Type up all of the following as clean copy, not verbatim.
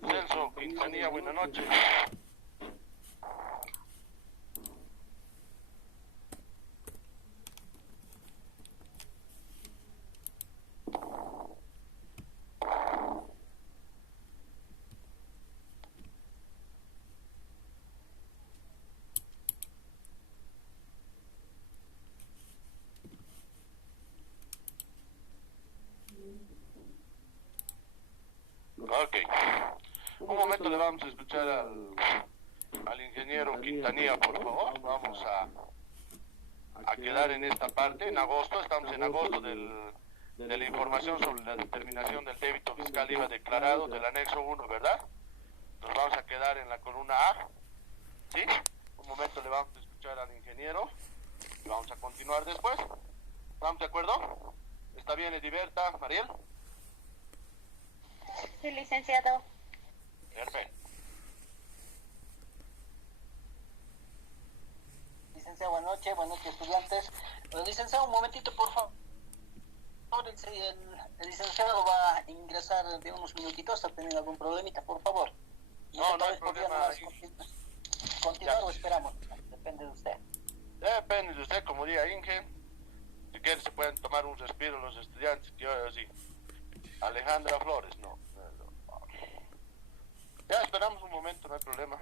Celso Quintanilla, buenas noches. Ok. Un momento le vamos a escuchar al ingeniero Quintanilla, por favor. Vamos a quedar en esta parte. En agosto, estamos en agosto de la información sobre la determinación del débito fiscal IVA declarado del anexo 1, ¿verdad? Nos vamos a quedar en la columna A. ¿Sí? Un momento le vamos a escuchar al ingeniero y vamos a continuar después. ¿Estamos de acuerdo? ¿Está bien, Ediberta, Mariel? Sí, licenciado. Perfecto. Licenciado, buenas noches, estudiantes. Licenciado, un momentito, por favor. El licenciado va a ingresar de unos minutitos. ¿Ha tenido algún problemita, por favor? No hay problema. ¿Continuar o esperamos? Depende de usted. Depende de usted, como diga Inge. Si quieren se pueden tomar un respiro los estudiantes, que ahora sí. Alejandra Flores, no. Ya esperamos un momento, no hay problema.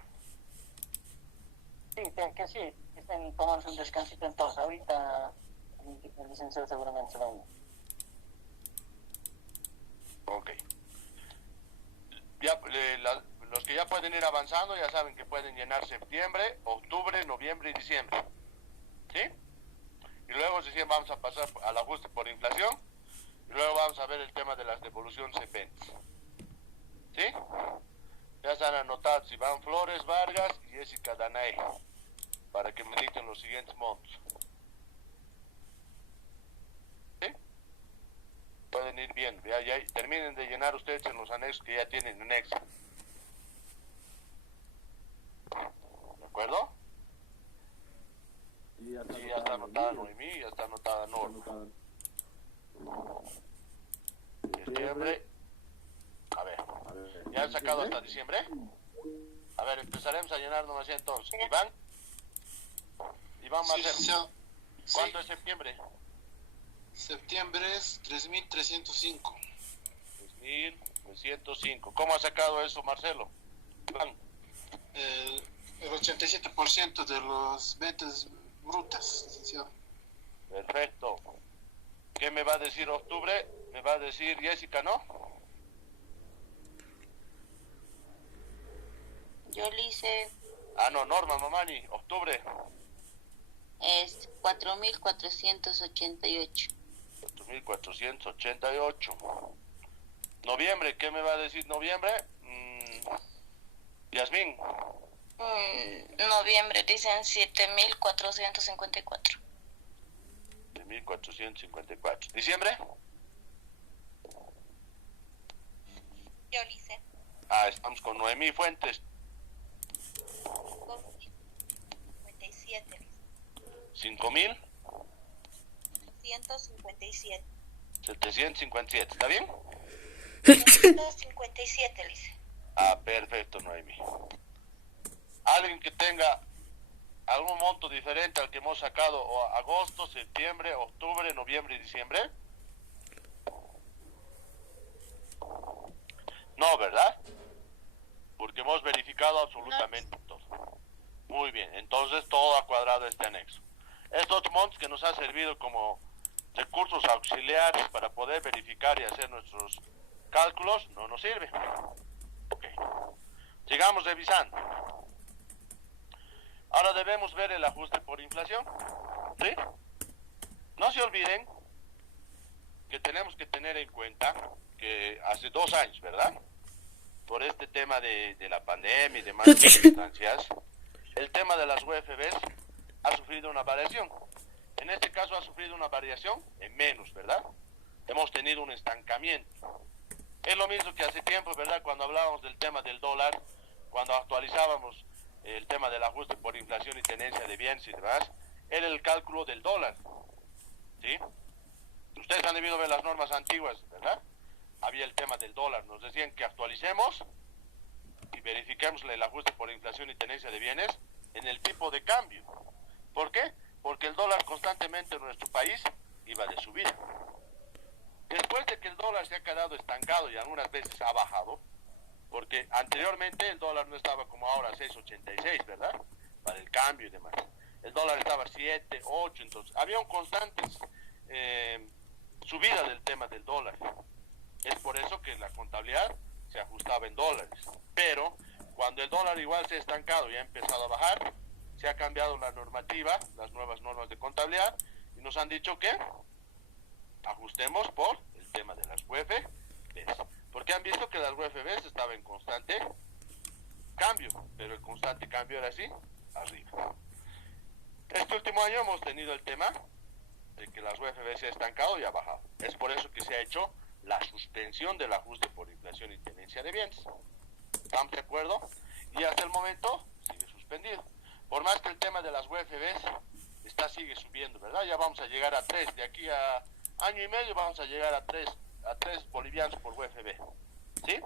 Sí, que sí. Estén tomando un descansito entonces. Ahorita el licenciado seguramente se va a ir. Ok. Ya, los que ya pueden ir avanzando ya saben que pueden llenar septiembre, octubre, noviembre y diciembre. ¿Sí? Y luego recién vamos a pasar al ajuste por inflación y luego vamos a ver el tema de las devoluciones de pendes. ¿Sí? Ya están anotados Iván Flores Vargas y Jessica Danae para que me dicten los siguientes montos. ¿Sí? Pueden ir viendo, ya terminen de llenar ustedes en los anexos que ya tienen anexo. ¿De acuerdo? Sí, ya está anotada Noemí, ya está anotada Norma. Diciembre. A ver, ¿ya han sacado hasta diciembre? A ver, empezaremos a llenarnos así entonces. Iván Marcelo. Sí. ¿Cuánto es septiembre? Septiembre es 3.305. 3.305. ¿Cómo ha sacado eso, Marcelo? Iván. El 87% de las ventas brutas, licenciado. Perfecto. ¿Qué me va a decir octubre? Me va a decir Jessica, ¿no? Yo le hice No, Norma Mamani, octubre. es 4.488. 4.488. Noviembre, ¿qué me va a decir noviembre? Yasmín. Noviembre dicen 7.454. 7.454. ¿Diciembre? Yo le hice Estamos con Noemí Fuentes. 57. 5.000. 157. 757. ¿Está bien? 157 le hice. Perfecto, Noemí. Alguien que tenga algún monto diferente al que hemos sacado agosto, septiembre, octubre, noviembre y diciembre. No, ¿verdad? Porque hemos verificado absolutamente todo. Muy bien, entonces todo ha cuadrado este anexo. Estos montos que nos han servido como recursos auxiliares para poder verificar y hacer nuestros cálculos no nos sirve. Ok. Sigamos revisando. Ahora debemos ver el ajuste por inflación. ¿Sí? No se olviden que tenemos que tener en cuenta que hace 2 años, ¿verdad? Por este tema de la pandemia y demás circunstancias, el tema de las UFBs ha sufrido una variación. En este caso ha sufrido una variación en menos, ¿verdad? Hemos tenido un estancamiento. Es lo mismo que hace tiempo, ¿verdad? Cuando hablábamos del tema del dólar, cuando actualizábamos el tema del ajuste por inflación y tenencia de bienes y demás, era el cálculo del dólar. ¿Sí? Ustedes han debido ver las normas antiguas, ¿verdad? Había el tema del dólar. Nos decían que actualicemos y verifiquemos el ajuste por inflación y tenencia de bienes en el tipo de cambio. ¿Por qué? Porque el dólar constantemente en nuestro país iba de subida. Después de que el dólar se ha quedado estancado y algunas veces ha bajado, porque anteriormente el dólar no estaba como ahora 6.86, ¿verdad? Para el cambio y demás. El dólar estaba 7, 8, entonces había un constante subida del tema del dólar. Es por eso que la contabilidad se ajustaba en dólares. Pero cuando el dólar igual se ha estancado y ha empezado a bajar, se ha cambiado la normativa, las nuevas normas de contabilidad, y nos han dicho que ajustemos por el tema de las UFBs, porque han visto que las UFBs estaban en constante cambio, pero el constante cambio era así, arriba. Este último año hemos tenido el tema de que las UFBs se ha estancado y ha bajado. Es por eso que se ha hecho la suspensión del ajuste por inflación y tenencia de bienes. ¿Estamos de acuerdo? Y hasta el momento sigue suspendido. Por más que el tema de las UFBs sigue subiendo, ¿verdad? Ya vamos a llegar a 3, de aquí a año y medio vamos a llegar a 3 bolivianos por UFB, ¿sí?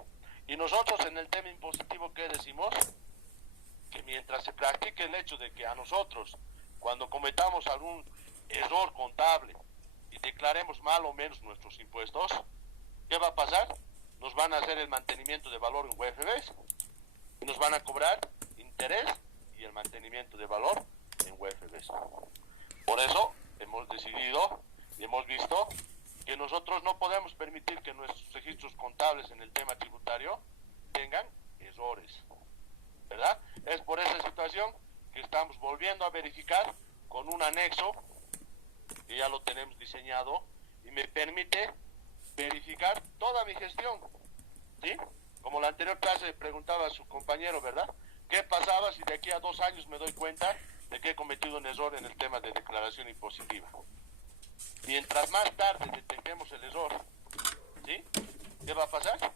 Y nosotros en el tema impositivo, ¿qué decimos? Que mientras se practique el hecho de que a nosotros, cuando cometamos algún error contable y declaremos mal o menos nuestros impuestos, ¿qué va a pasar? Nos van a hacer el mantenimiento de valor en UFBs y nos van a cobrar interés y el mantenimiento de valor en UFBs. Por eso hemos decidido y hemos visto que nosotros no podemos permitir que nuestros registros contables en el tema tributario tengan errores, ¿verdad? Es por esa situación que estamos volviendo a verificar con un anexo que ya lo tenemos diseñado y me permite verificar toda mi gestión, ¿sí? Como la anterior clase preguntaba a su compañero, ¿verdad? ¿Qué pasaba si de aquí a 2 años me doy cuenta de que he cometido un error en el tema de declaración impositiva? Mientras más tarde detectemos el error, ¿sí? ¿Qué va a pasar?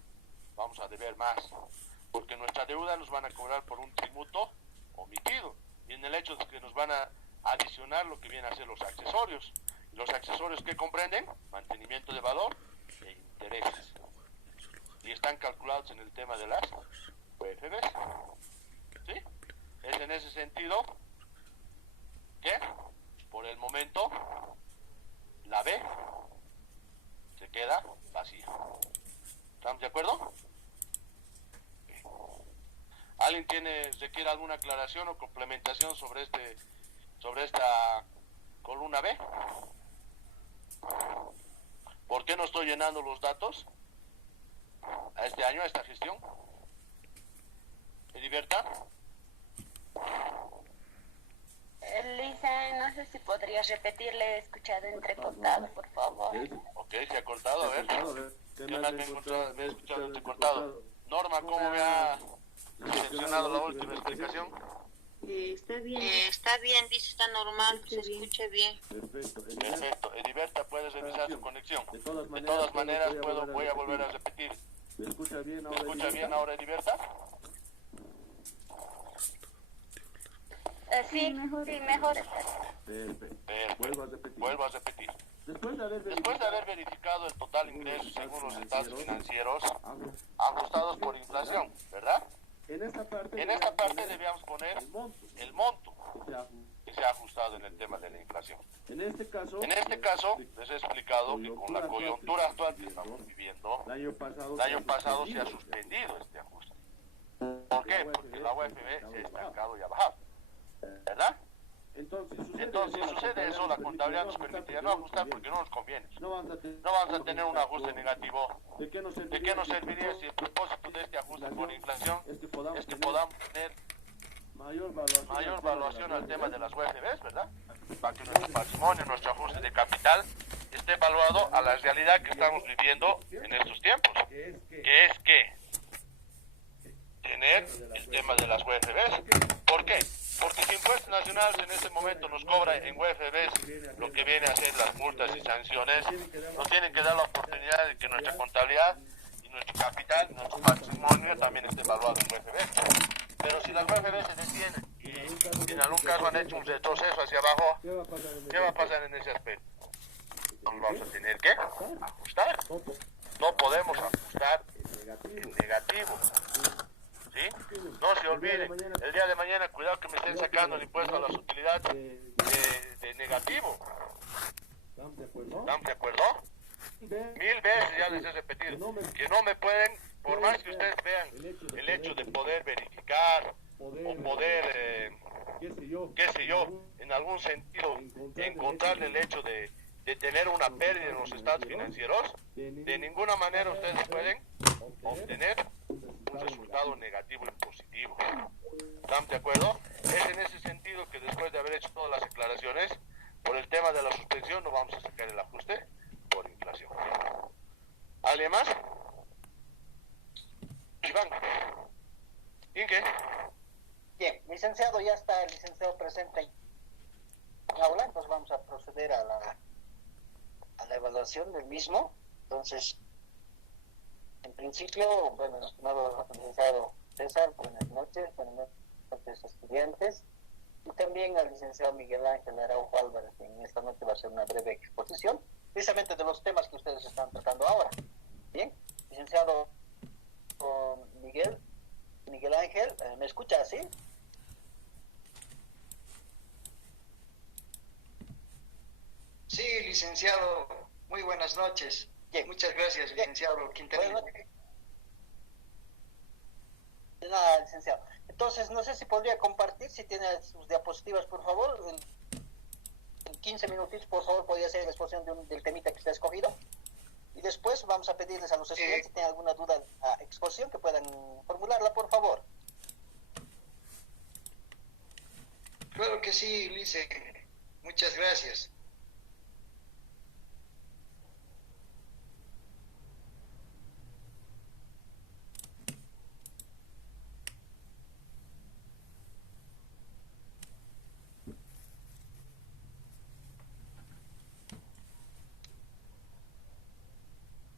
Vamos a deber más, porque nuestra deuda nos van a cobrar por un tributo omitido, y en el hecho de que nos van a adicionar lo que vienen a ser los accesorios. ¿Y los accesorios qué comprenden? Mantenimiento de valor e intereses. Y están calculados en el tema de las UFBs. ¿Sí? Es en ese sentido que, por el momento, la B se queda vacía. ¿Estamos de acuerdo? ¿Alguien requiere alguna aclaración o complementación sobre esta columna B? ¿Por qué no estoy llenando los datos a este año, a esta gestión? ¿Ediberta? Lisa, no sé si podrías repetirle, he escuchado entrecortado, por favor. Ok, se ha cortado, a ver. ¿Qué más me he escuchado entrecortado? Norma, ¿cómo me ha recepcionado la última explicación? Está bien, dice, está normal, se escucha bien. Perfecto. Ediberta, ¿puedes revisar su conexión? De todas maneras, voy a volver a repetir. ¿Me escucha bien ahora, Ediberta? Sí, mejor. Perfecto. Vuelvo a repetir. Después de haber verificado el total ingreso según los estados financieros ajustados por inflación, ¿verdad? En esta parte debíamos poner el monto que se ha ajustado en el tema de la inflación. En este caso, les he explicado que con la coyuntura actual que estamos viviendo, el año pasado se ha suspendido este ajuste. ¿Por qué? Porque la UFB se ha estancado y ha bajado, ¿verdad? Entonces, si sucede eso, la contabilidad nos permitiría no ajustar porque no nos conviene. No vamos a tener un ajuste negativo. ¿De qué nos serviría si el propósito de este ajuste por inflación es que podamos tener mayor valuación al tema de las UFBs, ¿verdad? Para que nuestro patrimonio, nuestro ajuste de capital esté evaluado a la realidad que estamos viviendo en estos tiempos, que es que tener el tema de las UFBs. ¿Por qué? Porque si Impuestos Nacionales en este momento nos cobra en UFBs lo que viene a ser las multas y sanciones, nos tienen que dar la oportunidad de que nuestra contabilidad y nuestro capital, nuestro patrimonio también esté evaluado en UFBs. Pero si las UFBs se detienen y en algún caso han hecho un retroceso hacia abajo, ¿qué va a pasar en ese aspecto? Nos vamos a tener que ajustar. No podemos ajustar en negativo. ¿Sí? olvide. El día de mañana, cuidado que me estén sacando el impuesto a las utilidades de negativo. ¿Estamos de acuerdo? 1000 veces ya les he repetido que no me pueden, por más que ustedes vean el hecho de poder verificar o poder, qué sé yo, en algún sentido encontrarle el hecho de tener una pérdida en los estados financieros, de ninguna manera ustedes pueden obtener un resultado negativo y positivo. ¿Estamos de acuerdo? Es en ese sentido que después de haber hecho todas las declaraciones, por el tema de la suspensión no vamos a sacar el ajuste por inflación. ¿Alguien más? Iván. ¿Inque? Bien, licenciado, ya está el licenciado presente en aula, entonces vamos a proceder a la evaluación del mismo. Entonces, en principio, bueno, estimado licenciado César, buenas noches estudiantes, y también al licenciado Miguel Ángel Araujo Álvarez, que en esta noche va a hacer una breve exposición, precisamente de los temas que ustedes están tratando ahora. Bien, licenciado Miguel Ángel, ¿me escucha así? Sí, licenciado, muy buenas noches. Bien. Muchas gracias, licenciado Quintanilla. De nada, licenciado. Entonces, no sé si podría compartir, si tiene sus diapositivas, por favor. En 15 minutitos, por favor, podría hacer la exposición del temita que está escogido. Y después vamos a pedirles a los estudiantes si tienen alguna duda a exposición que puedan formularla, por favor. Claro que sí, Lice. Muchas gracias.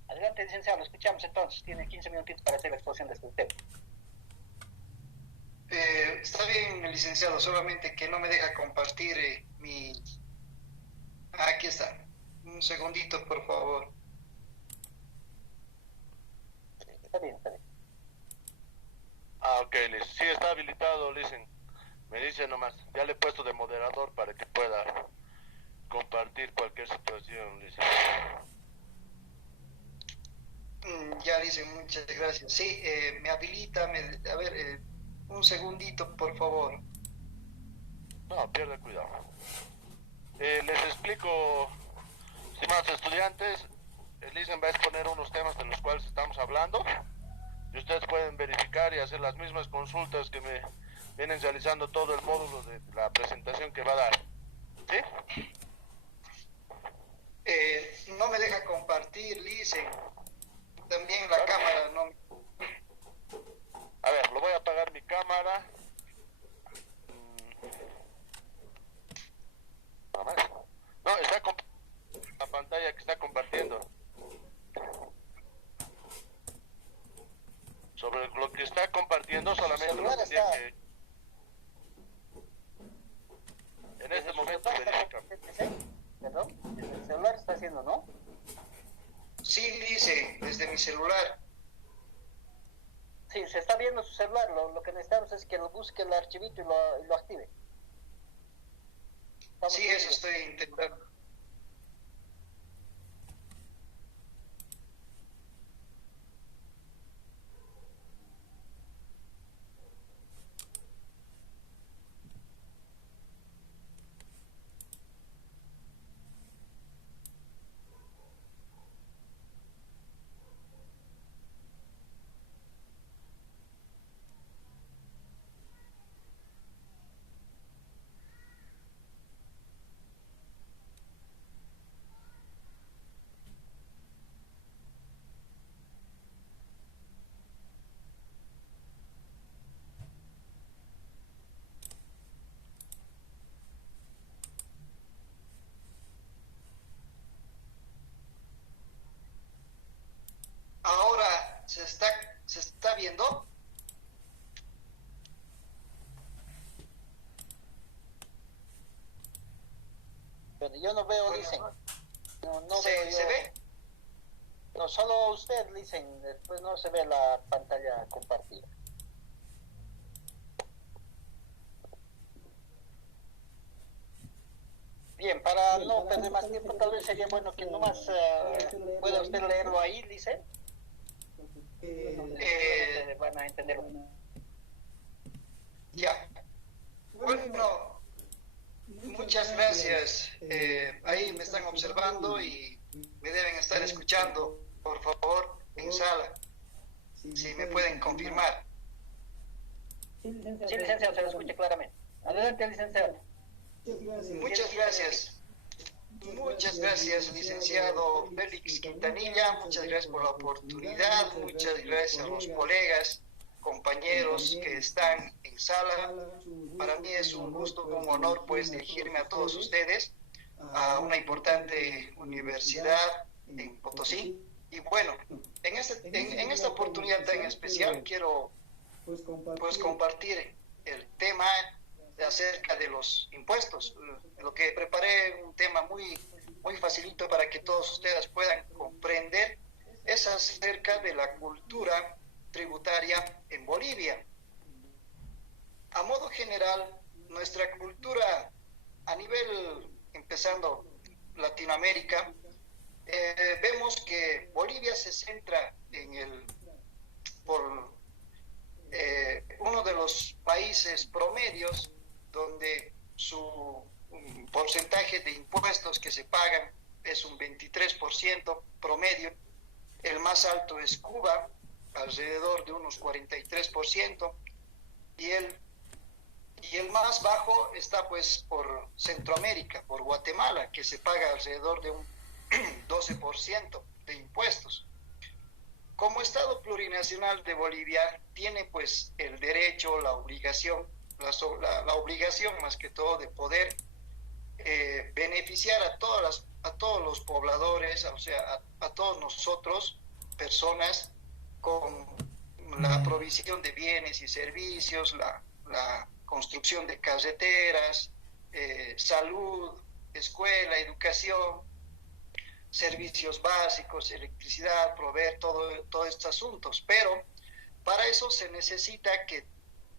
Adelante, licenciado, lo escuchamos entonces. Tiene 15 minutitos para hacer la exposición de este tema. Está bien, licenciado, solamente que no me deja compartir mi... Aquí está. Un segundito, por favor. Está bien, está bien. Ok, Liz. Sí, está habilitado, listen. Me dice nomás. Ya le he puesto de moderador para que pueda compartir cualquier situación, Liz. Ya dice, muchas gracias. Sí, me habilita, a ver, un segundito, por favor. No, pierde cuidado. Les explico, estimados estudiantes, el Lisen va a exponer unos temas de los cuales estamos hablando y ustedes pueden verificar y hacer las mismas consultas que me vienen realizando todo el módulo de la presentación que va a dar. ¿Sí? No me deja compartir, Lice. También la cámara no. A ver, lo voy a apagar mi cámara. No, está la pantalla que está compartiendo. Sobre lo que está compartiendo solamente lo que tiene que... En este momento verifica. ¿Perdón? Desde el celular está haciendo, ¿no? Sí, dice, desde mi celular. Sí, se está viendo su celular. Lo que necesitamos es que lo busque el archivito y lo active. Sí, eso estoy intentando. Ahora se está viendo. Pero yo no veo, Bueno, dicen. No veo yo. ¿Se ve? No, solo usted, dicen. Después no se ve la pantalla compartida. no perder más tiempo, tal vez sería bueno que nomás pueda usted leerlo ahí, dice. Van a entenderlo. Ya. Bueno, muchas gracias. Ahí me están observando y me deben estar escuchando, por favor, en sala. Si me pueden confirmar. Sí, licenciado, se lo escucha claramente. Adelante, licenciado. Muchas gracias. Muchas gracias, licenciado Félix Quintanilla. Muchas gracias por la oportunidad. Muchas gracias a los colegas, compañeros que están en sala. Para mí es un gusto, un honor, pues, dirigirme a todos ustedes, a una importante universidad en Potosí. Y bueno, en esta oportunidad tan especial quiero, pues, compartir el tema acerca de los impuestos. Lo que preparé, un tema muy facilito para que todos ustedes puedan comprender, es acerca de la cultura tributaria en Bolivia. A modo general, nuestra cultura a nivel, empezando Latinoamérica, vemos que Bolivia se centra en uno de los países promedios donde su porcentaje de impuestos que se pagan es un 23% promedio. El más alto es Cuba, alrededor de unos 43%, y el más bajo está, pues, por Centroamérica, por Guatemala, que se paga alrededor de un 12% de impuestos. Como Estado plurinacional de Bolivia tiene, pues, el derecho, la obligación, la obligación más que todo de poder beneficiar a todos los pobladores, o sea, a todos nosotros, personas, con la provisión de bienes y servicios, la construcción de carreteras, salud, escuela, educación, servicios básicos, electricidad, proveer todos estos asuntos. Pero para eso se necesita que,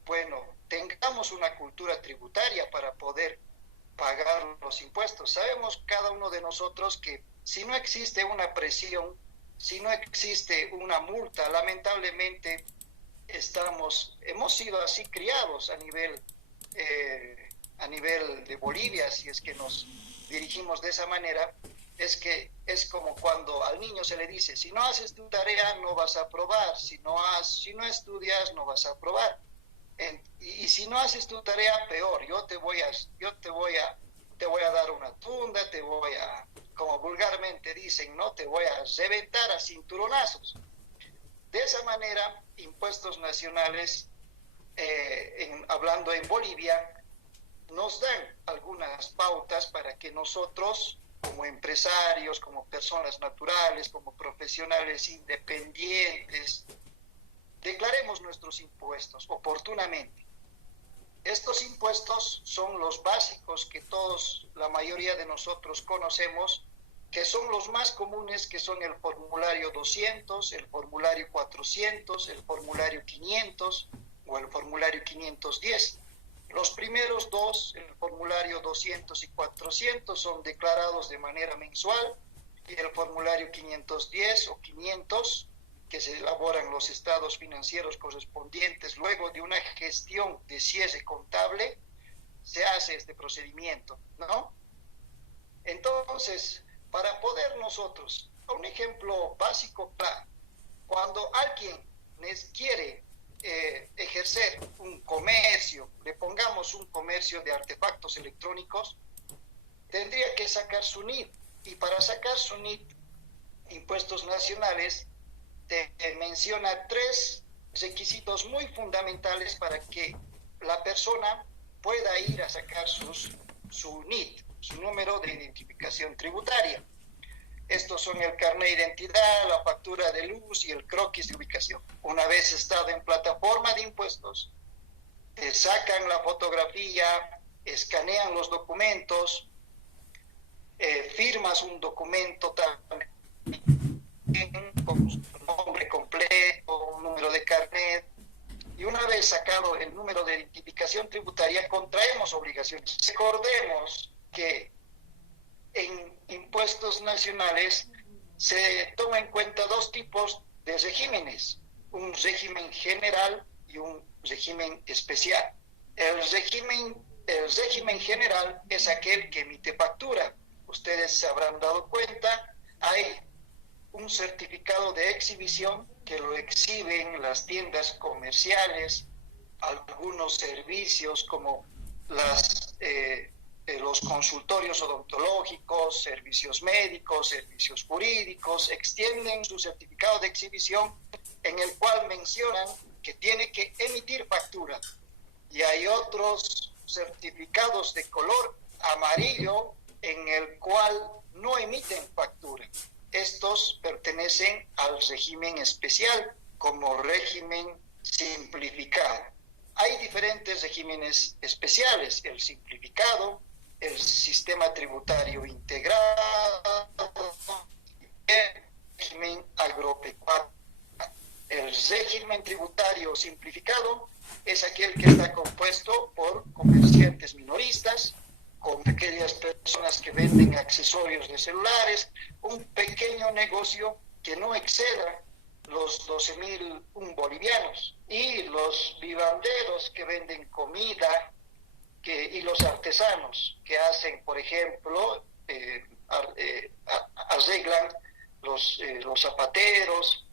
bueno, tengamos una cultura tributaria para poder pagar los impuestos. Sabemos cada uno de nosotros que si no existe una presión, si no existe una multa, lamentablemente hemos sido así criados a nivel de Bolivia, si es que nos dirigimos de esa manera. Es como cuando al niño se le dice: si no haces tu tarea no vas a aprobar, si no estudias no vas a aprobar, y si no haces tu tarea, peor, yo te voy a dar una tunda, como vulgarmente dicen, ¿no? Te voy a reventar a cinturonazos. De esa manera, Impuestos Nacionales, hablando en Bolivia, nos dan algunas pautas para que nosotros, como empresarios, como personas naturales, como profesionales independientes, declaremos nuestros impuestos oportunamente. Estos impuestos son los básicos que la mayoría de nosotros conocemos, que son los más comunes, que son el formulario 200, el formulario 400, el formulario 500 o el formulario 510. Los primeros dos, el formulario 200 y 400, son declarados de manera mensual, y el formulario 510 o 500, que se elaboran los estados financieros correspondientes luego de una gestión de cierre contable, se hace este procedimiento, ¿no? Entonces, para poder nosotros, un ejemplo básico, claro, cuando alguien quiere ejercer un comercio, le pongamos un comercio de artefactos electrónicos, tendría que sacar su NIF, y para sacar su NIF, Impuestos Nacionales te menciona 3 requisitos muy fundamentales para que la persona pueda ir a sacar su NIT, su número de identificación tributaria. Estos son el carnet de identidad, la factura de luz y el croquis de ubicación. Una vez estado en plataforma de impuestos, te sacan la fotografía, escanean los documentos, firmas un documento también con su nombre completo, un número de carnet, y una vez sacado el número de identificación tributaria, contraemos obligaciones. Recordemos que en impuestos nacionales se toma en cuenta dos tipos de regímenes, un régimen general y un régimen especial. El régimen general es aquel que emite factura. Ustedes se habrán dado cuenta, hay un certificado de exhibición que lo exhiben las tiendas comerciales, algunos servicios como los consultorios odontológicos, servicios médicos, servicios jurídicos, extienden su certificado de exhibición en el cual mencionan que tiene que emitir factura. Y hay otros certificados de color amarillo en el cual no emiten factura. Estos pertenecen al régimen especial como régimen simplificado. Hay diferentes regímenes especiales, el simplificado, el sistema tributario integrado, el régimen agropecuario. El régimen tributario simplificado es aquel que está compuesto por comerciantes minoristas, con aquellas personas que venden accesorios de celulares, un pequeño negocio que no exceda los 12.000 bolivianos, y los vivanderos que venden comida, y los artesanos que hacen, por ejemplo, arreglan los zapateros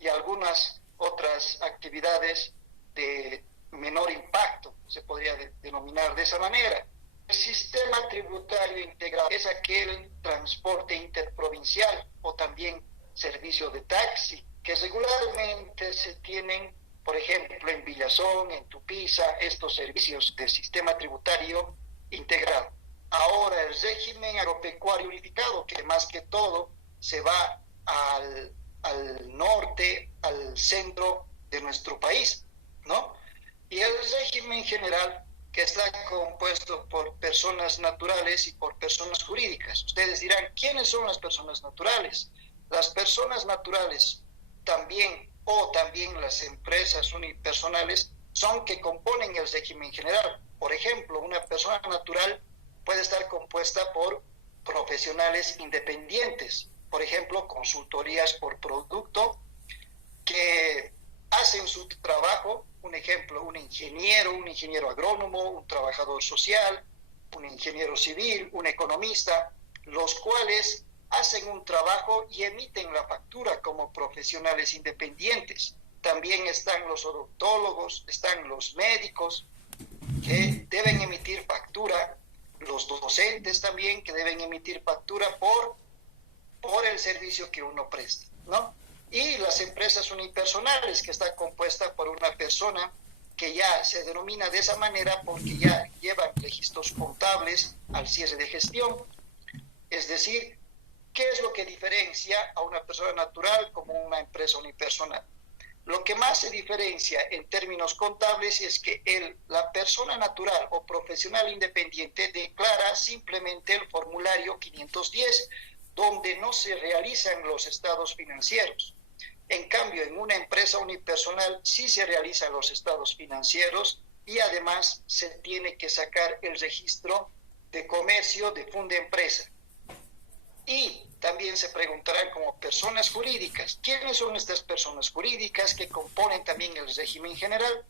y algunas otras actividades de menor impacto, se podría denominar de esa manera. El sistema tributario integrado es aquel transporte interprovincial o también servicio de taxi que regularmente se tienen, por ejemplo, en Villazón, en Tupiza, estos servicios del sistema tributario integrado. Ahora el régimen agropecuario unificado, que más que todo se va al norte, al centro de nuestro país, ¿no? Y el régimen general, que está compuesto por personas naturales y por personas jurídicas. Ustedes dirán, ¿quiénes son las personas naturales? Las personas naturales también las empresas unipersonales son que componen el régimen general. Por ejemplo, una persona natural puede estar compuesta por profesionales independientes, por ejemplo, consultorías por producto, que hacen su trabajo, un ejemplo, un ingeniero agrónomo, un trabajador social, un ingeniero civil, un economista, los cuales hacen un trabajo y emiten la factura como profesionales independientes. También están los odontólogos, están los médicos que deben emitir factura, los docentes también que deben emitir factura por el servicio que uno presta, ¿no? Y las empresas unipersonales, que está compuesta por una persona que ya se denomina de esa manera porque ya llevan registros contables al cierre de gestión. Es decir, ¿qué es lo que diferencia a una persona natural como una empresa unipersonal? Lo que más se diferencia en términos contables es que la persona natural o profesional independiente declara simplemente el formulario 510, donde no se realizan los estados financieros. En cambio, en una empresa unipersonal sí se realizan los estados financieros y además se tiene que sacar el registro de comercio de Fundempresa. Y también se preguntarán como personas jurídicas, ¿quiénes son estas personas jurídicas que componen también el régimen general?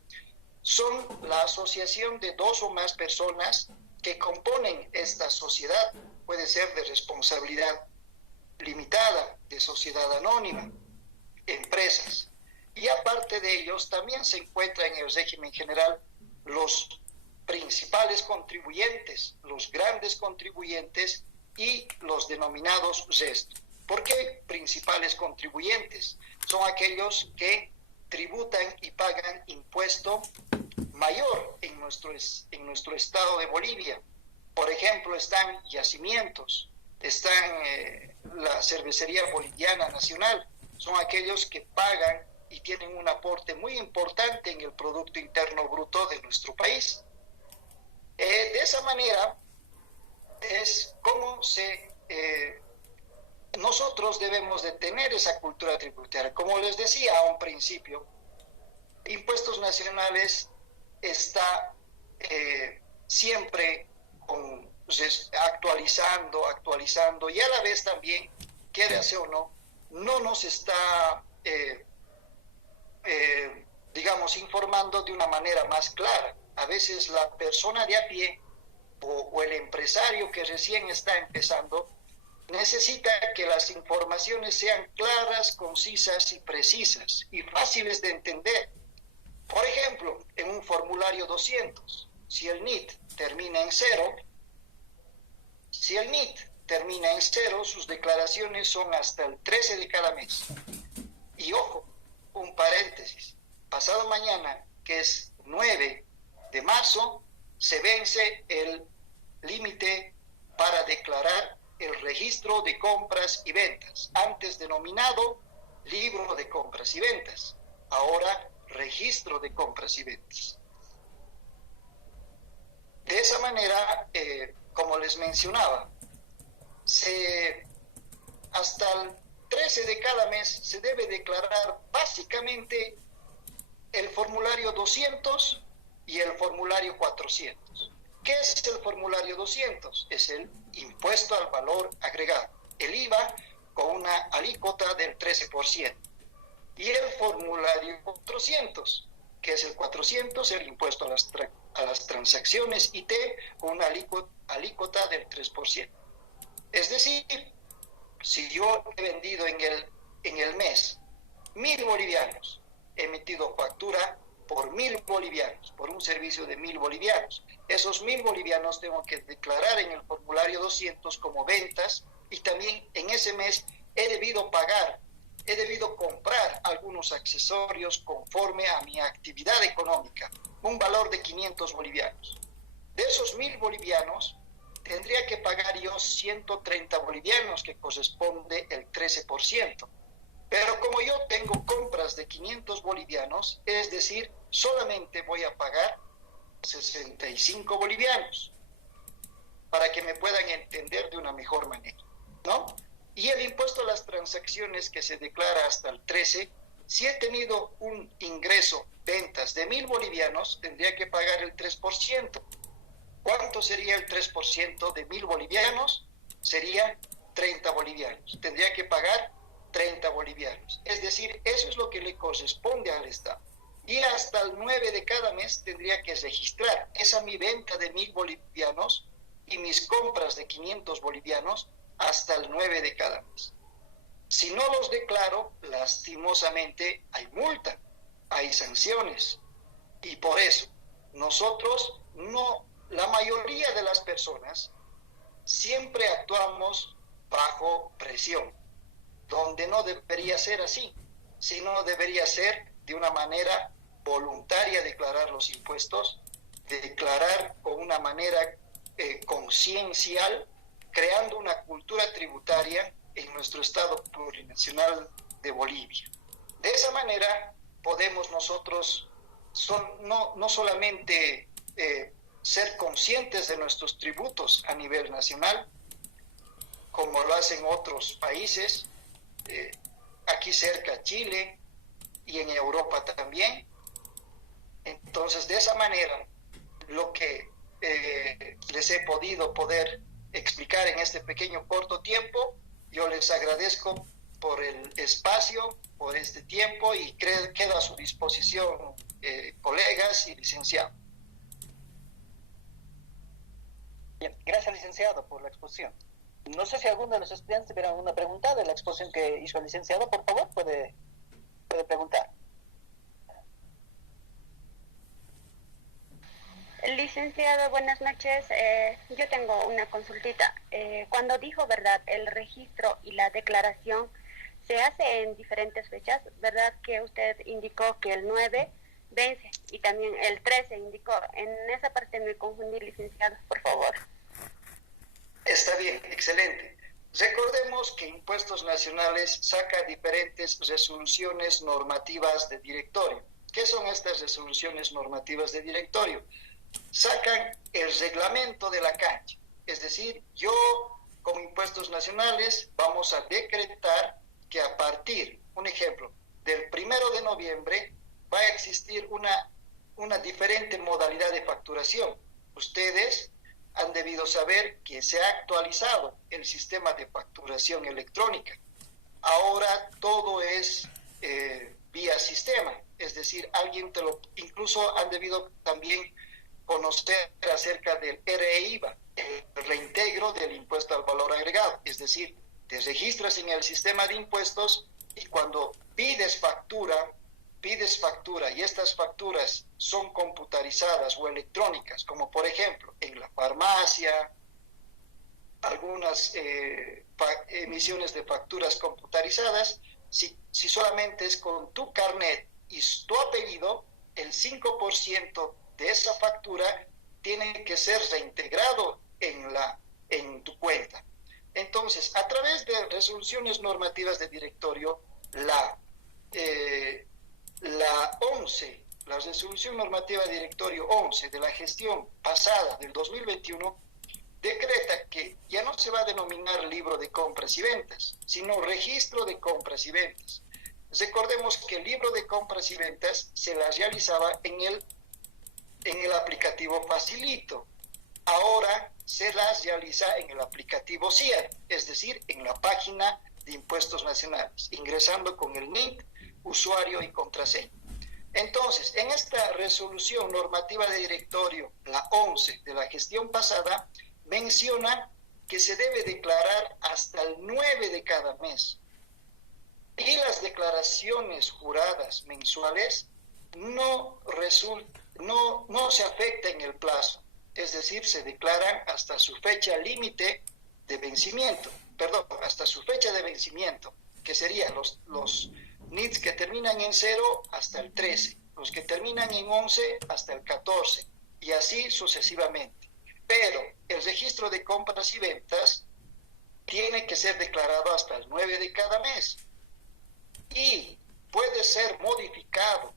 Son la asociación de dos o más personas que componen esta sociedad, puede ser de responsabilidad limitada, de sociedad anónima, empresas. Y aparte de ellos, también se encuentran en el régimen general los principales contribuyentes, los grandes contribuyentes y los denominados restos. ¿Por qué principales contribuyentes? Son aquellos que tributan y pagan impuesto mayor en nuestro estado de Bolivia. Por ejemplo, están yacimientos, están la Cervecería Boliviana Nacional, son aquellos que pagan y tienen un aporte muy importante en el Producto Interno Bruto de nuestro país. De esa manera es como nosotros debemos de tener esa cultura tributaria. Como les decía a un principio, Impuestos Nacionales está siempre con pues, actualizando y a la vez también, quiere hacer o no nos está, digamos, informando de una manera más clara. A veces la persona de a pie o el empresario que recién está empezando necesita que las informaciones sean claras, concisas y precisas y fáciles de entender. Por ejemplo, en un formulario 200, si el NIT termina en cero, sus declaraciones son hasta el 13 de cada mes. Y ojo, un paréntesis, pasado mañana, que es 9 de marzo, se vence el límite para declarar el registro de compras y ventas, antes denominado libro de compras y ventas, ahora registro de compras y ventas. De esa manera, como les mencionaba, hasta el 13 de cada mes se debe declarar básicamente el formulario 200 y el formulario 400. ¿Qué es el formulario 200? Es el impuesto al valor agregado, el IVA con una alícuota del 13%. Y el formulario 400, que es el 400, el impuesto a las transacciones IT con una alícuota del 3%. Es decir, si yo he vendido en el mes 1.000 bolivianos, he emitido factura por 1.000 bolivianos, por un servicio de 1.000 bolivianos. Esos 1.000 bolivianos tengo que declarar en el formulario 200 como ventas, y también en ese mes he debido comprar algunos accesorios conforme a mi actividad económica, un valor de 500 bolivianos. De esos 1.000 bolivianos, tendría que pagar yo 130 bolivianos, que corresponde el 13%. Pero como yo tengo compras de 500 bolivianos, es decir, solamente voy a pagar 65 bolivianos, para que me puedan entender de una mejor manera, ¿no? Y el impuesto a las transacciones, que se declara hasta el 13, si he tenido un ingreso, ventas de 1.000 bolivianos, tendría que pagar el 3%. ¿Cuánto sería el 3% de 1.000 bolivianos? Sería 30 bolivianos. Tendría que pagar 30 bolivianos. Es decir, eso es lo que le corresponde al Estado. Y hasta el 9 de cada mes tendría que registrar esa mi venta de 1.000 bolivianos y mis compras de 500 bolivianos hasta el 9 de cada mes. Si no los declaro, lastimosamente hay multa, hay sanciones. Y por eso, nosotros la mayoría de las personas siempre actuamos bajo presión, donde no debería ser así, sino debería ser de una manera voluntaria declarar los impuestos, declarar con una manera conciencial, creando una cultura tributaria en nuestro Estado plurinacional de Bolivia. De esa manera podemos nosotros no solamente ser conscientes de nuestros tributos a nivel nacional, como lo hacen otros países, aquí cerca Chile y en Europa también. Entonces, de esa manera, lo que les he poder explicar en este pequeño corto tiempo, yo les agradezco por el espacio, por este tiempo, y quedo a su disposición, colegas y licenciados. Bien, gracias, licenciado, por la exposición. No sé si alguno de los estudiantes tuviera alguna pregunta de la exposición que hizo el licenciado. Por favor, puede preguntar. Licenciado, buenas noches. Yo tengo una consultita. Cuando dijo, ¿verdad?, el registro y la declaración se hace en diferentes fechas, ¿verdad? Que usted indicó que el 9 vence y también el 13 indicó. En esa parte me confundí, licenciado, por favor. Está bien, excelente. Recordemos que Impuestos Nacionales saca diferentes resoluciones normativas de directorio. ¿Qué son estas resoluciones normativas de directorio? Sacan el reglamento de la cancha. Es decir, yo, como Impuestos Nacionales, vamos a decretar que a partir, un ejemplo, del 1 de noviembre va a existir una diferente modalidad de facturación. Ustedes han debido saber que se ha actualizado el sistema de facturación electrónica. Ahora todo es vía sistema, es decir, incluso han debido también conocer acerca del REIVA, el reintegro del impuesto al valor agregado, es decir, te registras en el sistema de impuestos y cuando pides factura y estas facturas son computarizadas o electrónicas, como por ejemplo en la farmacia, algunas emisiones de facturas computarizadas, si solamente es con tu carnet y tu apellido, el 5% de esa factura tiene que ser reintegrado en tu cuenta. Entonces, a través de resoluciones normativas de directorio, la 11, la resolución normativa de directorio 11 de la gestión pasada del 2021, decreta que ya no se va a denominar libro de compras y ventas, sino registro de compras y ventas. Recordemos que el libro de compras y ventas se las realizaba en el aplicativo Facilito. Ahora se las realiza en el aplicativo CIAR, es decir, en la página de Impuestos Nacionales, ingresando con el NIC, usuario y contraseña. Entonces, en esta resolución normativa de directorio, la 11 de la gestión pasada, menciona que se debe declarar hasta el 9 de cada mes. Y las declaraciones juradas mensuales no se afectan en el plazo, es decir, se declaran hasta su fecha límite de vencimiento, hasta su fecha de vencimiento, que serían los NITs que terminan en 0 hasta el 13, los que terminan en 11 hasta el 14, y así sucesivamente. Pero el registro de compras y ventas tiene que ser declarado hasta el 9 de cada mes y puede ser modificado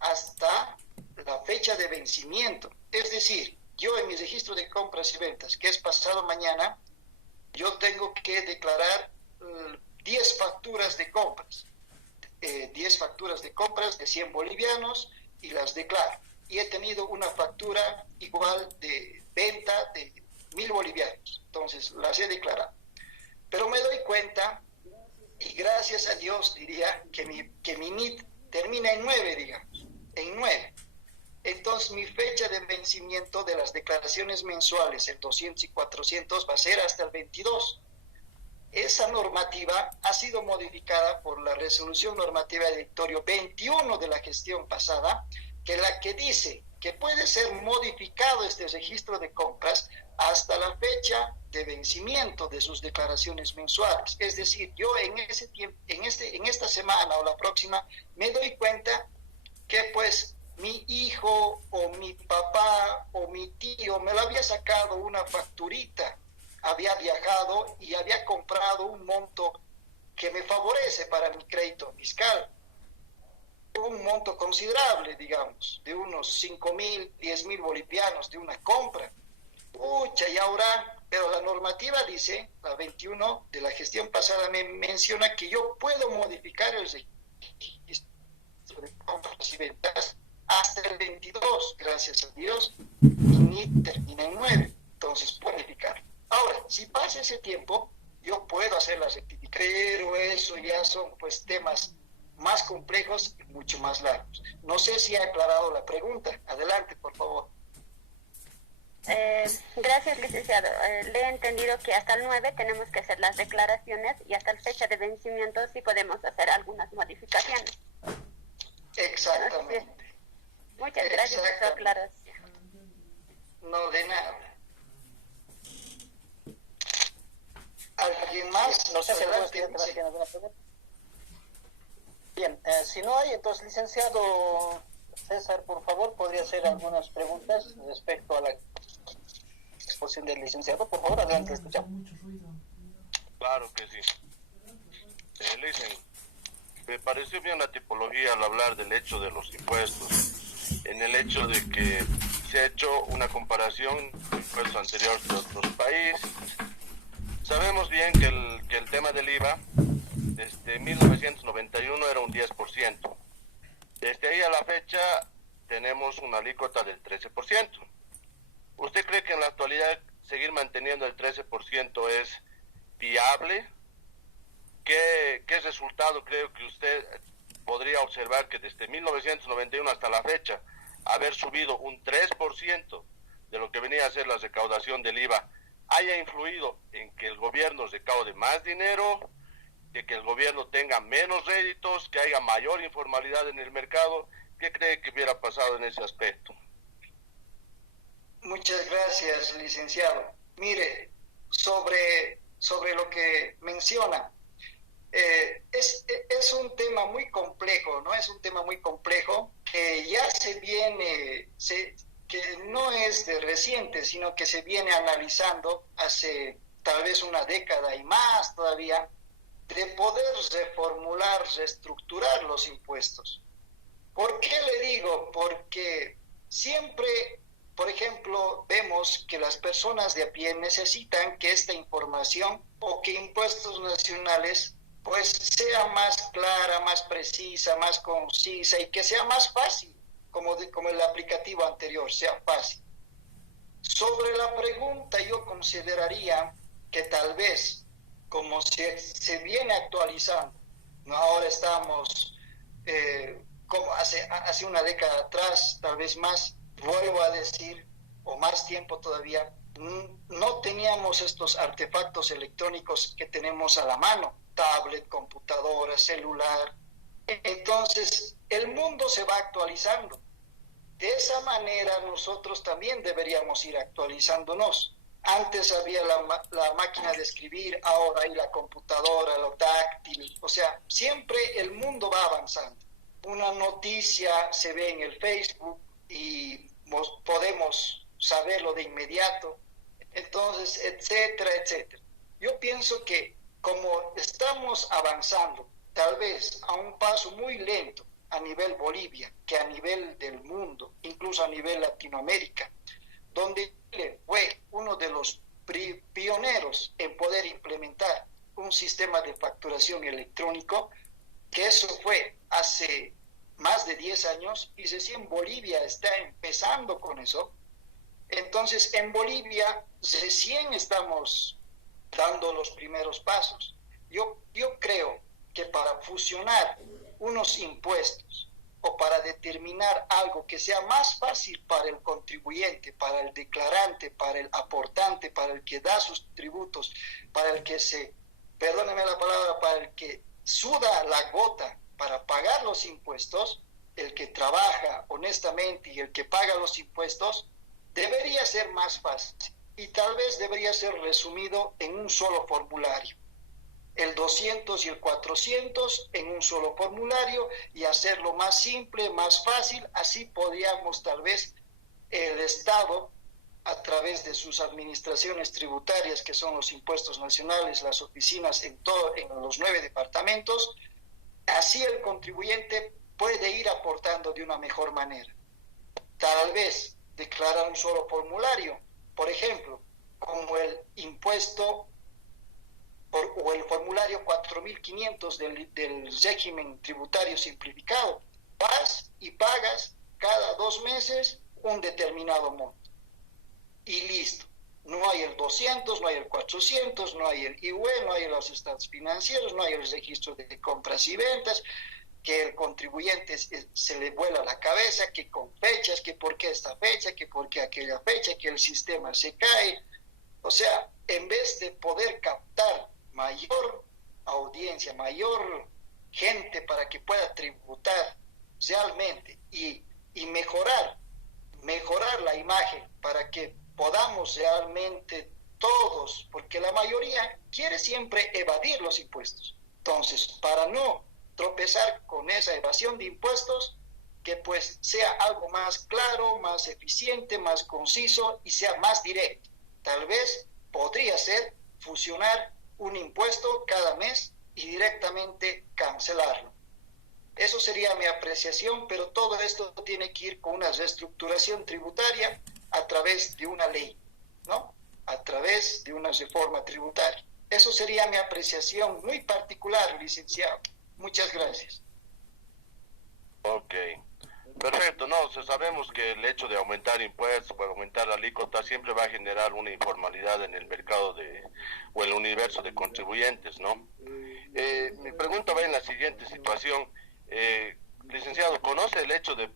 hasta la fecha de vencimiento. Es decir, yo en mi registro de compras y ventas, que es pasado mañana, yo tengo que declarar 10 facturas de compras. 10 facturas de compras de 100 bolivianos y las declaro. Y he tenido una factura igual de venta de 1000 bolivianos. Entonces las he declarado. Pero me doy cuenta, y gracias a Dios diría, que mi NIT termina en 9, digamos, en 9. Entonces mi fecha de vencimiento de las declaraciones mensuales, el 200 y 400, va a ser hasta el 22. Esa normativa ha sido modificada por la resolución normativa de directorio 21 de la gestión pasada, que dice que puede ser modificado este registro de compras hasta la fecha de vencimiento de sus declaraciones mensuales. Es decir, yo en esta semana o la próxima me doy cuenta que pues mi hijo o mi papá o mi tío me lo había sacado una facturita, había viajado y había comprado un monto que me favorece para mi crédito fiscal, un monto considerable, digamos, de unos 5.000, 10.000 bolivianos de una compra. Pucha, y ahora, pero la normativa dice, la 21 de la gestión pasada me menciona que yo puedo modificar el registro de compras y ventas hasta el 22, gracias a Dios, y ni termina en 9, entonces puedo modificar. Ahora, si pasa ese tiempo, yo puedo hacer la rectificación, pero eso ya son pues temas más complejos y mucho más largos. No sé si ha aclarado la pregunta. Adelante, por favor. Gracias, licenciado. Le he entendido que hasta el 9 tenemos que hacer las declaraciones y hasta la fecha de vencimiento sí podemos hacer algunas modificaciones. Exactamente. Muchas gracias por su aclaración. No, de nada. ¿Alguien más? No sé si algunos tienen alguna pregunta. Bien, si no hay, entonces, licenciado César, por favor, podría hacer algunas preguntas respecto a la exposición del licenciado. Por favor, adelante, escuchamos. Claro que sí. Licen, me pareció bien la tipología al hablar del hecho de los impuestos, en el hecho de que se ha hecho una comparación de impuestos anteriores de otros países. Sabemos bien que el tema del IVA desde 1991 era un 10%. Desde ahí a la fecha tenemos una alícuota del 13%. ¿Usted cree que en la actualidad seguir manteniendo el 13% es viable? ¿Qué resultado creo que usted podría observar que desde 1991 hasta la fecha, haber subido un 3% de lo que venía a ser la recaudación del IVA, haya influido en que el gobierno recaude más dinero, de que el gobierno tenga menos réditos, que haya mayor informalidad en el mercado? ¿Qué cree que hubiera pasado en ese aspecto? Muchas gracias, licenciado. Mire, sobre lo que menciona, es un tema muy complejo, ¿no? Es un tema muy complejo que ya se viene, que no es de reciente, sino que se viene analizando hace tal vez una década y más todavía, de poder reformular, reestructurar los impuestos. ¿Por qué le digo? Porque siempre, por ejemplo, vemos que las personas de a pie necesitan que esta información o que impuestos nacionales pues sea más clara, más precisa, más concisa y que sea más fácil, como el aplicativo anterior, sea fácil. Sobre la pregunta, yo consideraría que tal vez, como se viene actualizando, ¿no? Ahora estamos, como hace una década atrás, tal vez más, vuelvo a decir, o más tiempo todavía, no teníamos estos artefactos electrónicos que tenemos a la mano, tablet, computadora, celular. Entonces, el mundo se va actualizando. De esa manera nosotros también deberíamos ir actualizándonos. Antes había la máquina de escribir, ahora hay la computadora, lo táctil. O sea, siempre el mundo va avanzando. Una noticia se ve en el Facebook y podemos saberlo de inmediato. Entonces, etcétera, etcétera. Yo pienso que como estamos avanzando, tal vez a un paso muy lento a nivel Bolivia, que a nivel del mundo, incluso a nivel Latinoamérica, donde Chile fue uno de los pioneros en poder implementar un sistema de facturación electrónico, que eso fue hace más de 10 años, y recién Bolivia está empezando con eso. Entonces, en Bolivia recién estamos dando los primeros pasos. Yo creo que para fusionar unos impuestos o para determinar algo que sea más fácil para el contribuyente, para el declarante, para el aportante, para el que da sus tributos, para el que perdóneme la palabra, para el que suda la gota para pagar los impuestos, el que trabaja honestamente y el que paga los impuestos, debería ser más fácil y tal vez debería ser resumido en un solo formulario. El 200 y el 400 en un solo formulario y hacerlo más simple, más fácil. Así podríamos tal vez el Estado, a través de sus administraciones tributarias, que son los impuestos nacionales, las oficinas en los 9 departamentos, así el contribuyente puede ir aportando de una mejor manera. Tal vez declarar un solo formulario, por ejemplo, como el impuesto o el formulario 4500 del régimen tributario simplificado. Vas y pagas cada 2 meses un determinado monto. Y listo. No hay el 200, no hay el 400, no hay el IUE, no hay los estados financieros, no hay el registro de compras y ventas, que el contribuyente se le vuela la cabeza, que con fechas, que por qué esta fecha, que por qué aquella fecha, que el sistema se cae. O sea, en vez de poder captar mayor audiencia, mayor gente para que pueda tributar realmente y mejorar la imagen para que podamos realmente todos, porque la mayoría quiere siempre evadir los impuestos. Entonces, para no tropezar con esa evasión de impuestos, que pues sea algo más claro, más eficiente, más conciso y sea más directo. Tal vez podría ser fusionar un impuesto cada mes y directamente cancelarlo. Eso sería mi apreciación, pero todo esto tiene que ir con una reestructuración tributaria a través de una ley, ¿no? A través de una reforma tributaria. Eso sería mi apreciación muy particular, licenciado. Muchas gracias. Ok. Perfecto, no, sabemos que el hecho de aumentar impuestos o aumentar la alícuota siempre va a generar una informalidad en el mercado o el universo de contribuyentes, ¿no? Mi pregunta va en la siguiente situación. Licenciado, ¿conoce el hecho de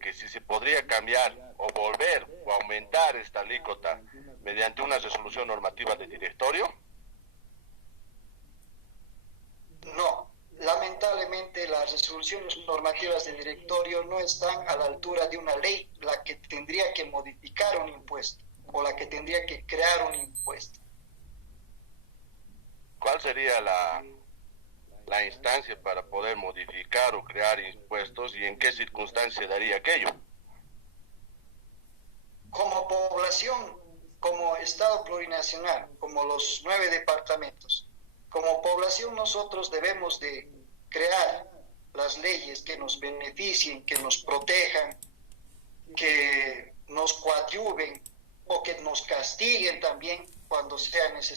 que si se podría cambiar o volver o aumentar esta alícuota mediante una resolución normativa de directorio? No, lamentablemente las resoluciones normativas de directorio no están a la altura de una ley, la que tendría que modificar un impuesto o la que tendría que crear un impuesto. ¿Cuál sería la instancia para poder modificar o crear impuestos y en qué circunstancia daría aquello? Como población, como Estado plurinacional, como los 9 departamentos, como población nosotros debemos de crear las leyes que nos beneficien, que nos protejan, que nos coadyuven o que nos castiguen también cuando sea necesario.